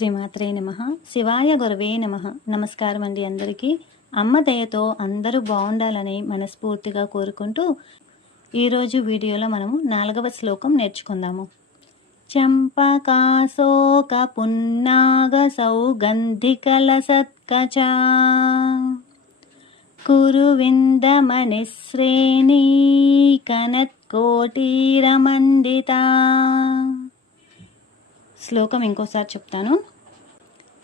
శ్రీమాత్రే నమః. శివాయ గురవే నమః. నమస్కారం అండి అందరికీ. అమ్మ దయతో అందరూ బాగుండాలని మనస్ఫూర్తిగా కోరుకుంటూ ఈరోజు వీడియోలో మనము 4వ శ్లోకం నేర్చుకుందాము. చంపకాశోక పున్నాగ సౌగంధికలసత్కచా కురువిందమనిశ్రేణీ కనత్కోటీరమండితా. శ్లోకం ఇంకోసారి చెప్తాను.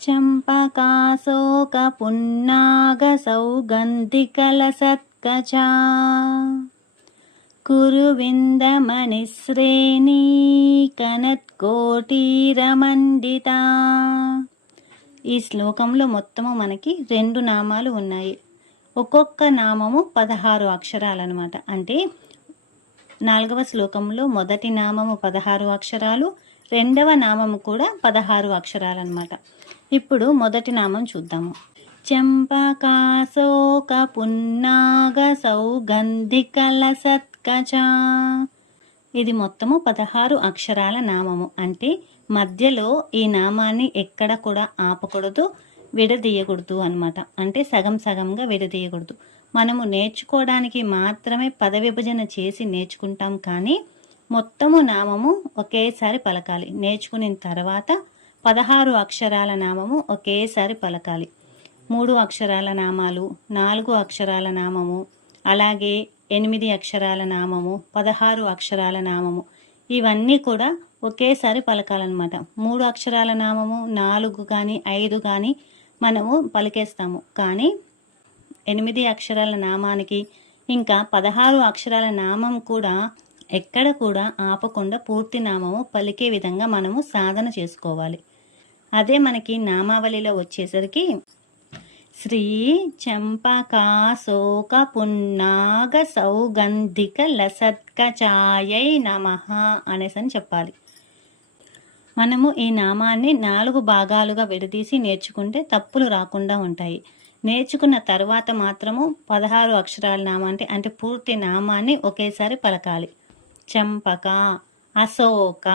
చంపకాశోక పున్నాగ సౌగంధికలసత్కచా కురువిందమనిశ్రేణీ కనత్కోటీరమండితా. ఈ శ్లోకంలో మొత్తము మనకి 2 నామాలు ఉన్నాయి. ఒక్కొక్క నామము 16 అక్షరాలన్నమాట. అంటే 4వ శ్లోకంలో మొదటి నామము 16 అక్షరాలు, 2వ నామము కూడా 16 అక్షరాలన్నమాట. ఇప్పుడు మొదటి నామం చూద్దాము. చంపకాశోక పున్నాగ సౌగంధికలసత్కచా. ఇది మొత్తము 16 అక్షరాల నామము. అంటే మధ్యలో ఈ నామాన్ని ఎక్కడ కూడా ఆపకూడదు, విడదీయకూడదు అన్నమాట. అంటే సగం సగంగా విడదీయకూడదు. మనము నేర్చుకోవడానికి మాత్రమే పద విభజన చేసి నేర్చుకుంటాం, కానీ మొత్తము నామము ఒకేసారి పలకాలి. నేర్చుకున్న తర్వాత 16 అక్షరాల నామము ఒకేసారి పలకాలి. 3 అక్షరాల నామాలు, 4 అక్షరాల నామము, అలాగే 8 అక్షరాల నామము, 16 అక్షరాల నామము, ఇవన్నీ కూడా ఒకేసారి పలకాలన్నమాట. 3 అక్షరాల నామము 4 కానీ 5 కానీ మనము పలికేస్తాము, కానీ 8 అక్షరాల నామానికి ఇంకా 16 అక్షరాల నామం కూడా ఎక్కడ కూడా ఆపకుండా పూర్తి నామము పలికే విధంగా మనము సాధన చేసుకోవాలి. అదే మనకి నామావళిలో వచ్చేసరికి శ్రీ చంపకాశోక పున్నాగ సౌగంధిక లసత్కచాయై నమః అనేసని చెప్పాలి. మనము ఈ నామాన్ని 4 భాగాలుగా విడదీసి నేర్చుకుంటే తప్పులు రాకుండా ఉంటాయి. నేర్చుకున్న తర్వాత మాత్రము 16 అక్షరాల నామాన్ని అంటే పూర్తి నామాన్ని ఒకేసారి పలకాలి. చంపక, అశోక,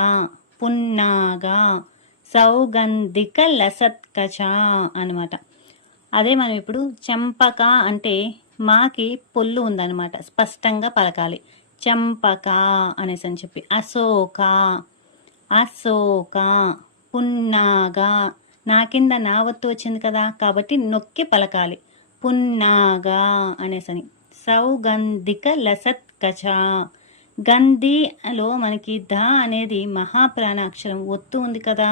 పున్నాగ, సౌగంధిక లసత్కచా అనమాట. అదే మనం ఇప్పుడు చంపక అంటే మాకి పొల్లు ఉందన్నమాట, స్పష్టంగా పలకాలి. చంపక అనేసి అని చెప్పి. అశోక, అశోక, పున్నాగ, నా కింద నా ఒత్తు వచ్చింది కదా కాబట్టి నొక్కి పలకాలి. పున్నాగ అనేసని. సౌగంధిక లసత్కచా. గంధిలో మనకి ద అనేది మహాప్రాణాక్షరం, ఒత్తు ఉంది కదా,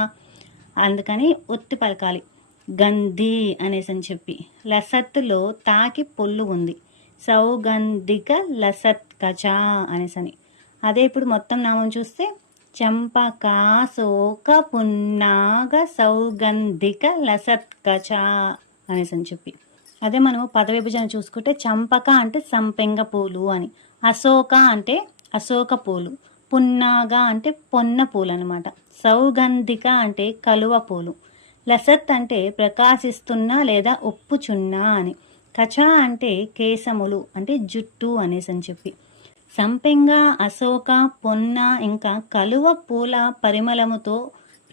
అందుకని ఒత్తి పలకాలి. గంధి అనేసని చెప్పి. లసత్తులో తాకి పొల్లు ఉంది. సౌగంధిక లసత్కచా అనేసని. అదే ఇప్పుడు మొత్తం నామం చూస్తే చంపకాశోక పున్నాగ సౌగంధిక లసత్కచా అనేసని చెప్పి. అదే మనము పద విభజన చూసుకుంటే చంపక అంటే సంపెంగ పూలు అని, అశోక అంటే అశోక పూలు, పున్నాగ అంటే పొన్న పూలు అనమాట, సౌగంధిక అంటే కలువ పూలు, లసత్ అంటే ప్రకాశిస్తున్న లేదా ఉప్పుచున్న అని, కచా అంటే కేశములు అంటే జుట్టు అనేసని చెప్పి. సంపెంగ, అశోక, పొన్న ఇంకా కలువ పూల పరిమళముతో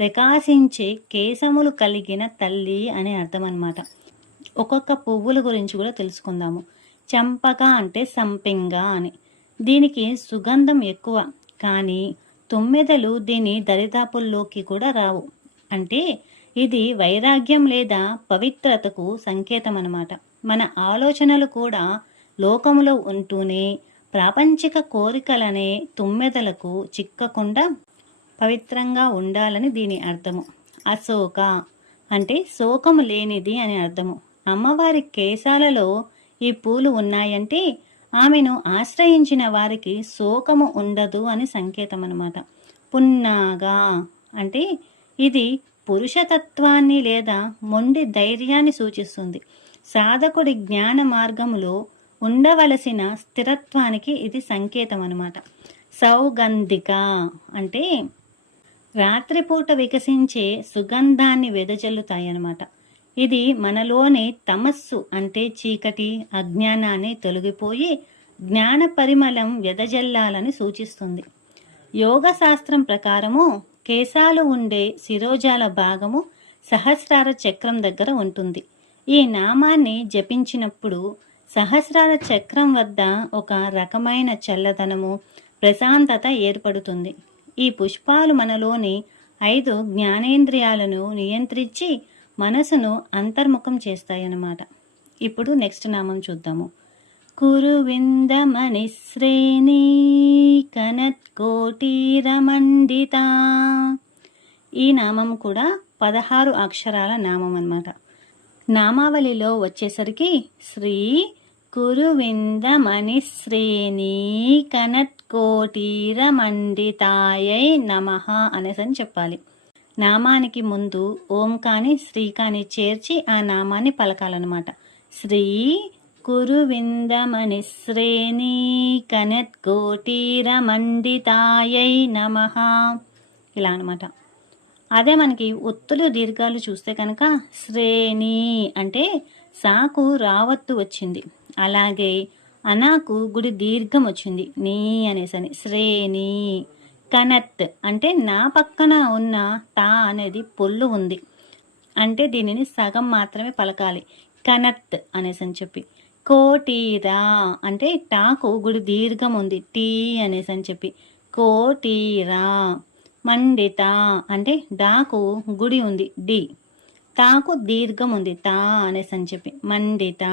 ప్రకాశించే కేశములు కలిగిన తల్లి అనే అర్థం అన్నమాట. ఒక్కొక్క పువ్వుల గురించి కూడా తెలుసుకుందాము. చంపక అంటే సంపెంగ అని. దీనికి సుగంధం ఎక్కువ, కానీ తుమ్మెదలు దీని దరిదాపుల్లోకి కూడా రావు. అంటే ఇది వైరాగ్యం లేదా పవిత్రతకు సంకేతం అన్నమాట. మన ఆలోచనలు కూడా లోకములో ఉంటూనే ప్రాపంచిక కోరికలనే తుమ్మెదలకు చిక్కకుండా పవిత్రంగా ఉండాలని దీని అర్థము. అశోక అంటే శోకము లేనిది అని అర్థము. అమ్మవారి కేశాలలో ఈ పూలు ఉన్నాయంటే ఆమెను ఆశ్రయించిన వారికి శోకము ఉండదు అని సంకేతం అన్నమాట. పున్నాగా అంటే ఇది పురుషతత్వాన్ని లేదా మొండి ధైర్యాన్ని సూచిస్తుంది. సాధకుడి జ్ఞాన మార్గములో ఉండవలసిన స్థిరత్వానికి ఇది సంకేతం అన్నమాట. సౌగంధిక అంటే రాత్రిపూట వికసించే సుగంధాన్ని వెదజల్లుతాయన్నమాట. ఇది మనలోని తమస్సు అంటే చీకటి, అజ్ఞానాన్ని తొలగిపోయి జ్ఞాన పరిమళం వెదజల్లాలని సూచిస్తుంది. యోగ శాస్త్రం ప్రకారము కేశాలు ఉండే శిరోజాల భాగము సహస్రార చక్రం దగ్గర ఉంటుంది. ఈ నామాన్ని జపించినప్పుడు సహస్రార చక్రం వద్ద ఒక రకమైన చల్లదనము, ప్రశాంతత ఏర్పడుతుంది. ఈ పుష్పాలు మనలోని 5 జ్ఞానేంద్రియాలను నియంత్రించి మనసును అంతర్ముఖం చేస్తాయన్నమాట. ఇప్పుడు నెక్స్ట్ నామం చూద్దాము. కురువిందమణి శ్రేణీ కనత్కోటీరమండిత. ఈ నామం కూడా 16 అక్షరాల నామం అన్నమాట. నామావళిలో వచ్చేసరికి శ్రీ కురువిందమణి శ్రేణీ కనత్కోటీరమండితాయై నమః అనేసని చెప్పాలి. నామానికి ముందు ఓం కానీ శ్రీ కానీ చేర్చి ఆ నామాన్ని పలకాలన్నమాట. శ్రీ కురువిందమణి శ్రేణీ కనత్కోటీరమండితాయై నమః ఇలా అనమాట. అదే మనకి ఒత్తులు దీర్ఘాలు చూస్తే కనుక శ్రేణి అంటే సాకు రావత్తు వచ్చింది, అలాగే అనాకు గుడి దీర్ఘం వచ్చింది నీ అనేసని శ్రేణి. కనత్ అంటే నా పక్కన ఉన్న తా అనేది పొల్లు ఉంది అంటే దీనిని సగం మాత్రమే పలకాలి, కనత్ అనేసని చెప్పి. కోటీరా అంటే టాకు గుడి దీర్ఘం ఉంది టీ అనేసని చెప్పి కోటీరా. మండిత అంటే డాకు గుడి ఉంది డి, తాకు దీర్ఘం ఉంది తా అనేసని చెప్పి మండిత.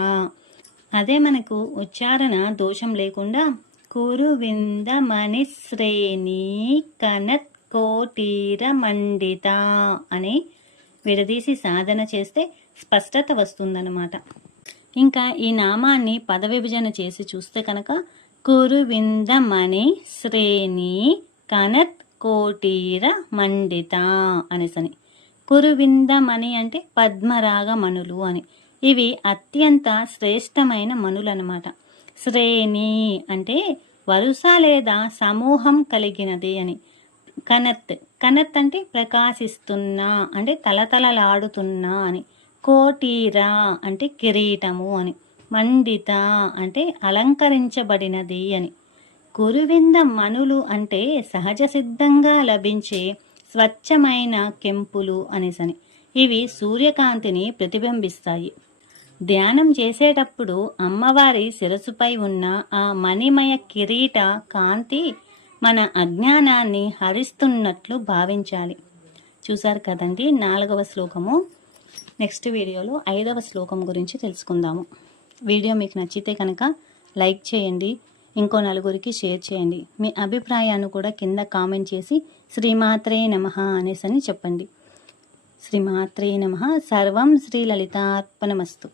అదే మనకు ఉచ్చారణ దోషం లేకుండా కురువిందమణి శ్రేణీ కనత్ కోటీర మండిత అని విడదీసి సాధన చేస్తే స్పష్టత వస్తుందన్నమాట. ఇంకా ఈ నామాన్ని పద విభజన చేసి చూస్తే కనుక కురువిందమణి శ్రేణీ కనత్ కోటీర మండిత అనేసని. కురువిందమణి అంటే పద్మరాగ మణులు అని. ఇవి అత్యంత శ్రేష్టమైన మణులన్నమాట. శ్రేణి అంటే వరుస లేదా సమూహం కలిగినది అని. కనత్ కనత్ అంటే ప్రకాశిస్తున్నా అంటే తలతలలాడుతున్నా అని. కోటీరా అంటే కిరీటము అని. మండిత అంటే అలంకరించబడినది అని. కురువింద మణులు అంటే సహజ సిద్ధంగా లభించే స్వచ్ఛమైన కెంపులు అనేసని. ఇవి సూర్యకాంతిని ప్రతిబింబిస్తాయి. ధ్యానం చేసేటప్పుడు అమ్మవారి శిరస్సుపై ఉన్న ఆ మణిమయ కిరీట కాంతి మన అజ్ఞానాన్ని హరిస్తున్నట్లు భావించాలి. చూసారు కదండి 4వ శ్లోకము. నెక్స్ట్ వీడియోలో 5వ శ్లోకం గురించి తెలుసుకుందాము. వీడియో మీకు నచ్చితే కనుక లైక్ చేయండి, ఇంకో నలుగురికి షేర్ చేయండి. మీ అభిప్రాయాన్ని కూడా కింద కామెంట్ చేసి శ్రీమాత్రే నమః అనేసని చెప్పండి. శ్రీమాత్రే నమః. సర్వం శ్రీ లలితార్పణమస్తు.